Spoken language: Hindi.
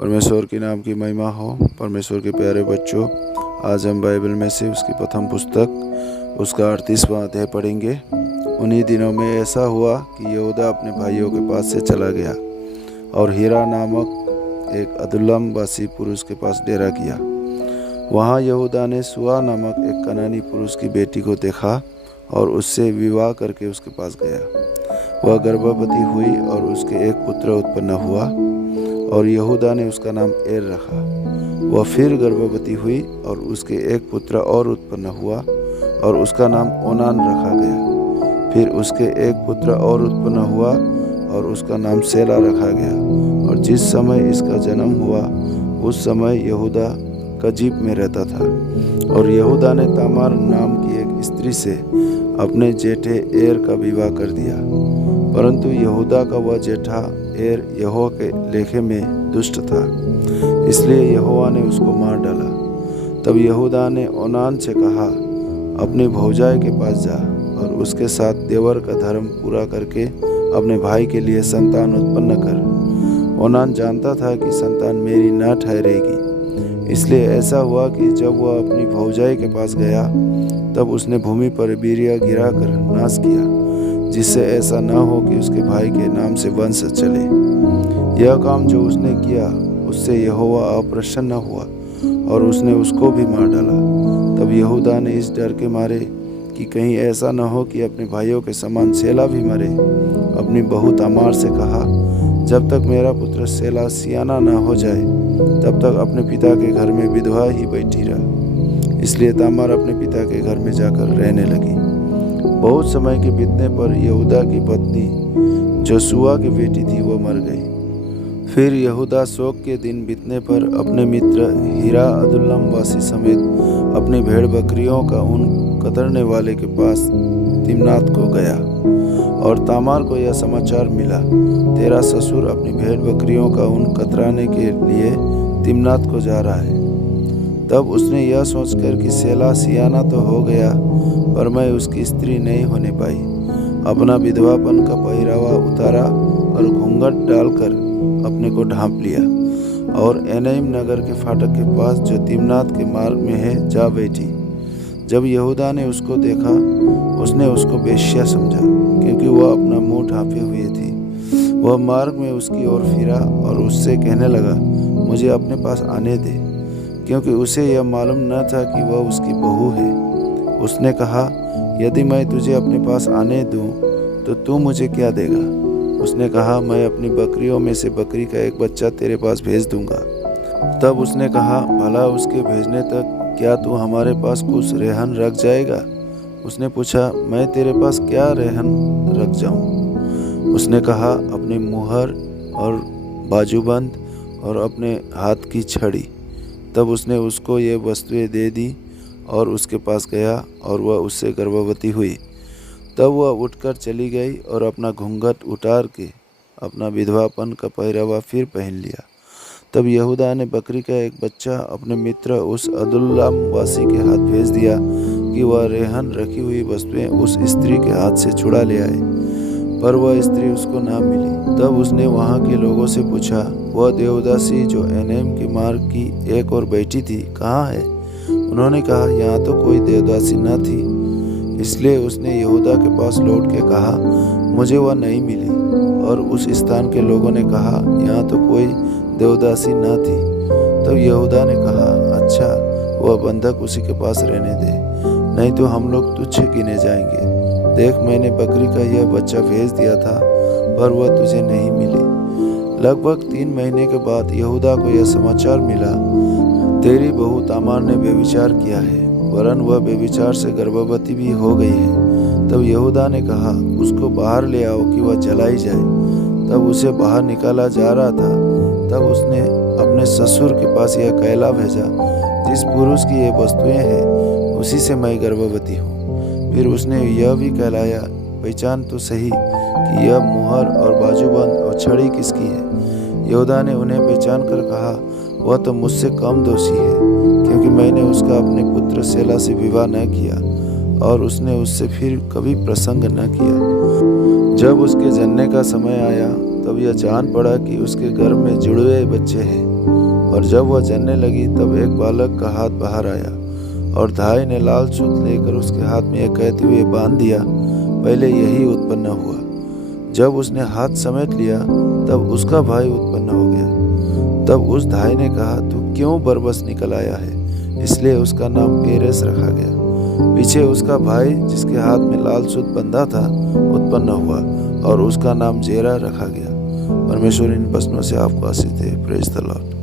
परमेश्वर के नाम की महिमा हो। परमेश्वर के प्यारे बच्चों, आज हम बाइबल में से उसकी प्रथम पुस्तक उसका 38वां अध्याय पढ़ेंगे। उन्हीं दिनों में ऐसा हुआ कि यहूदा अपने भाइयों के पास से चला गया और हीरा नामक एक अदुल्लम वासी पुरुष के पास डेरा किया। वहाँ यहूदा ने सुआ नामक एक कनानी पुरुष की बेटी को देखा और उससे विवाह करके उसके पास गया। वह गर्भवती हुई और उसके एक पुत्र उत्पन्न हुआ और यहूदा ने उसका नाम एर रखा। वह फिर गर्भवती हुई और उसके एक पुत्र और उत्पन्न हुआ और उसका नाम ओनान रखा गया। फिर उसके एक पुत्र और उत्पन्न हुआ और उसका नाम सेला रखा गया। और जिस समय इसका जन्म हुआ उस समय यहूदा कजीब में रहता था। और यहूदा ने तामार नाम की एक स्त्री से अपने जेठे एर का विवाह कर दिया, परंतु यहूदा का वह जेठा एर यहोवा के लेखे में दुष्ट था, इसलिए यहोवा ने उसको मार डाला। तब यहूदा ने ओनान से कहा, अपने भौजाई के पास जा और उसके साथ देवर का धर्म पूरा करके अपने भाई के लिए संतान उत्पन्न कर। ओनान जानता था कि संतान मेरी न ठहरेगी, इसलिए ऐसा हुआ कि जब वह अपनी भौजाई के पास गया तब उसने भूमि पर बीरिया गिराकर नाश किया, जिससे ऐसा न हो कि उसके भाई के नाम से वंश चले। यह काम जो उसने किया उससे यहोवा अप्रसन्न हुआ और उसने उसको भी मार डाला। तब यहूदा ने इस डर के मारे कि कहीं ऐसा न हो कि अपने भाइयों के समान सेला भी मरे, अपनी बहू तामार से कहा, जब तक मेरा पुत्र सेला सियाना न हो जाए तब तक अपने पिता के घर में विधवा ही बैठी रहा। इसलिए तामार अपने पिता के घर में जाकर रहने लगी। बहुत समय के बीतने पर यहूदा की पत्नी जो सुआ की बेटी थी वो मर गई। फिर यहूदा शोक के दिन बीतने पर अपने मित्र हीरा अदुल्लम वासी समेत अपनी भेड़ बकरियों का ऊन कतरने वाले के पास तिम्नात को गया। और तामार को यह समाचार मिला, तेरा ससुर अपनी भेड़ बकरियों का ऊन कतराने के लिए तिम्नात को जा रहा है। तब उसने यह सोचकर कि सेला सियाना तो हो गया, पर मैं उसकी स्त्री नहीं होने पाई, अपना विधवापन का पहरावा उतारा और घूंघट डालकर अपने को ढांप लिया और एनईम नगर के फाटक के पास जो तिम्नात के मार्ग में है जा बैठी। जब यहूदा ने उसको देखा उसने उसको वेश्या समझा, क्योंकि वह अपना मुंह ढांपे हुए थी। वह मार्ग में उसकी ओर फिरा और उससे कहने लगा, मुझे अपने पास आने दे, क्योंकि उसे यह मालूम न था कि वह उसकी बहू है। उसने कहा, यदि मैं तुझे अपने पास आने दूं तो तू मुझे क्या देगा? उसने कहा, मैं अपनी बकरियों में से बकरी का एक बच्चा तेरे पास भेज दूंगा। तब उसने कहा, भला उसके भेजने तक क्या तू हमारे पास कुछ रेहन रख जाएगा? उसने पूछा, मैं तेरे पास क्या रेहन रख जाऊं? उसने कहा, अपनी मुहर और बाजूबंद और अपने हाथ की छड़ी। तब उसने उसको ये वस्तुएं दे दी और उसके पास गया और वह उससे गर्भवती हुई। तब वह उठकर चली गई और अपना घूंघट उतार के अपना विधवापन का पहरावा फिर पहन लिया। तब यहूदा ने बकरी का एक बच्चा अपने मित्र उस अदुल्लाम वासी के हाथ भेज दिया कि वह रेहन रखी हुई वस्तुएं उस स्त्री के हाथ से छुड़ा ले आए, पर वह स्त्री उसको ना मिली। तब उसने वहाँ के लोगों से पूछा, वह देवदासी जो एनईम के मार्ग की एक और बैठी थी कहाँ है? उन्होंने कहा, यहाँ तो कोई देवदासी न थी। इसलिए उसने यहूदा के पास लौट के कहा, मुझे वह नहीं मिली। और उस स्थान के लोगों ने कहा, यहाँ तो कोई देवदासी न थी। तब यहूदा ने कहा, अच्छा, वह बंधक उसी के पास रहने दे, नहीं तो हम लोग तुच्छ गिने जाएंगे। देख, मैंने बकरी का यह बच्चा भेज दिया था, पर वह तुझे नहीं मिली। लगभग 3 महीने के बाद यहूदा को यह समाचार मिला, तेरी बहू तामार ने व्यभिचार किया है, वरन वह व्यभिचार से गर्भवती भी हो गई है। तब यहूदा ने कहा, उसको बाहर ले आओ कि वह जलाई जाए। तब उसे बाहर निकाला जा रहा था, तब उसने अपने ससुर के पास यह कहला भेजा, जिस पुरुष की ये वस्तुएं हैं उसी से मैं गर्भवती हूँ। फिर उसने यह भी कहलाया, पहचान तो सही कि यह मुहर और बाजूबंद और छड़ी किसकी है? यहूदा ने उन्हें पहचान कर कहा, वह तो मुझसे कम दोषी है, क्योंकि मैंने उसका अपने पुत्र सेला से विवाह न किया और उसने उससे फिर कभी प्रसंग न किया। जब उसके जन्ने का समय आया तब यह जान पड़ा कि उसके गर्भ में जुड़वे बच्चे हैं। और जब वह जलने लगी तब एक बालक का हाथ बाहर आया और धाई ने लाल सूत लेकर उसके हाथ में यह कहते हुए बांध दिया, पहले यही उत्पन्न हुआ। जब उसने हाथ समेट लिया तब उसका भाई उत्पन्न हो गया। तब उस धाई ने कहा, तू क्यों बरबस निकल आया है? इसलिए उसका नाम पेरेस रखा गया। पीछे उसका भाई जिसके हाथ में लाल सूत बंधा था उत्पन्न हुआ और उसका नाम जेरा रखा गया। परमेश्वर इन वचनों से आपको आशीष दे। Praise the Lord.